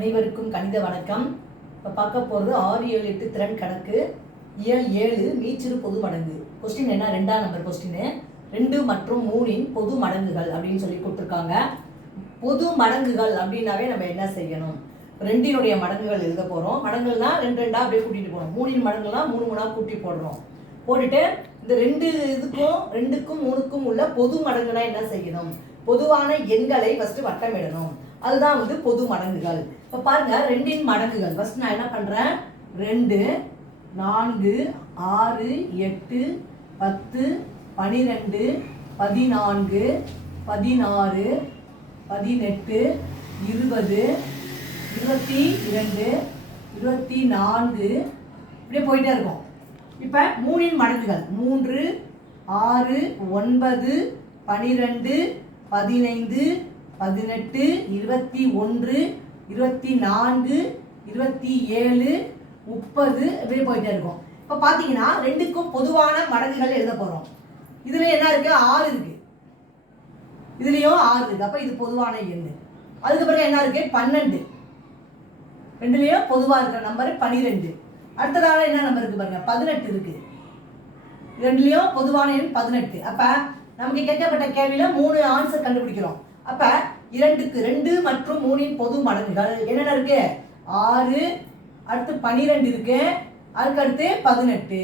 அனைவருக்கும் கணித வணக்கம். இப்போ பார்க்க போகிறது ஆறு ஏழு எட்டு திறன் கணக்கு. இயல் ஏழு மீச்சிறு பொது மடங்கு. கொஸ்டின் என்ன? ரெண்டாம் நம்பர் கொஸ்டின் ரெண்டு மற்றும் மூணின் பொது மடங்குகள் அப்படின்னு சொல்லி கொடுத்துருக்காங்க. பொது மடங்குகள் அப்படின்னாவே நம்ம என்ன செய்யணும்? ரெண்டினுடைய மடங்குகள் எழுத போகிறோம் மடங்குகள்னா ரெண்டு ரெண்டாக அப்படியே கூட்டிகிட்டு போகணும். மூணின் மடங்குலாம் மூணு மூணாக கூட்டி போடுறோம். போட்டுட்டு இந்த ரெண்டு இதுக்கும் ரெண்டுக்கும் மூணுக்கும் உள்ள பொது மடங்குனா என்ன செய்யணும்? பொதுவான எண்களை ஃபஸ்ட்டு வட்டமிடணும். அதுதான் வந்து பொது மடங்குகள். இப்போ பாருங்க ரெண்டின் மடங்குகள். ஃபர்ஸ்ட் நான் என்ன பண்ணுறேன் ரெண்டு நான்கு ஆறு எட்டு பத்து பனிரெண்டு பதினான்கு பதினாறு பதினெட்டு இருபது இருபத்தி இரண்டு இருபத்தி நான்கு. இப்படியே போயிட்டே இருக்கும். இப்போ மூணின் மடங்குகள். மூன்று ஆறு ஒன்பது பனிரெண்டு பதினைந்து பதினெட்டு இருபத்தி ஒன்று இருபத்தி நான்கு இருபத்தி ஏழு முப்பது இப்படியே போயிட்டே இருக்கும். இப்போ பார்த்தீங்கன்னா ரெண்டுக்கும் பொதுவான மடங்குகள் எழுத போகிறோம் இதில் என்ன இருக்குது ஆறு இருக்குது இதுலேயும் ஆறு இருக்குது அப்போ இது பொதுவான எண் அதுக்கு பிறகு என்ன இருக்குது பன்னெண்டு. ரெண்டுலேயும் பொதுவாக இருக்கிற நம்பர் பன்னிரெண்டு அடுத்ததாக என்ன நம்பர் இருக்குது பாருங்கள் பதினெட்டு இருக்குது ரெண்டுலேயும் பொதுவான எண் பதினெட்டு. அப்போ நமக்கு கேட்கப்பட்ட கேள்வியில் மூணு ஆன்சர் கண்டுபிடிக்கிறோம். அப்போ இரண்டுக்கு ரெண்டு மற்றும் மூணின் பொது மடங்குகள் என்னென்ன இருக்கு? ஆறு அடுத்து பனிரெண்டு இருக்கு. அதுக்கடுத்து பதினெட்டு.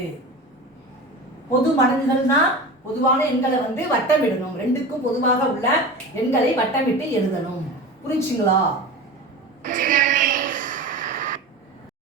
பொது மடங்குகள்னா பொதுவான எண்களை வந்து வட்டமிடணும். ரெண்டுக்கும் பொதுவாக உள்ள எண்களை வட்டமிட்டு எழுதணும். புரிஞ்சுங்களா?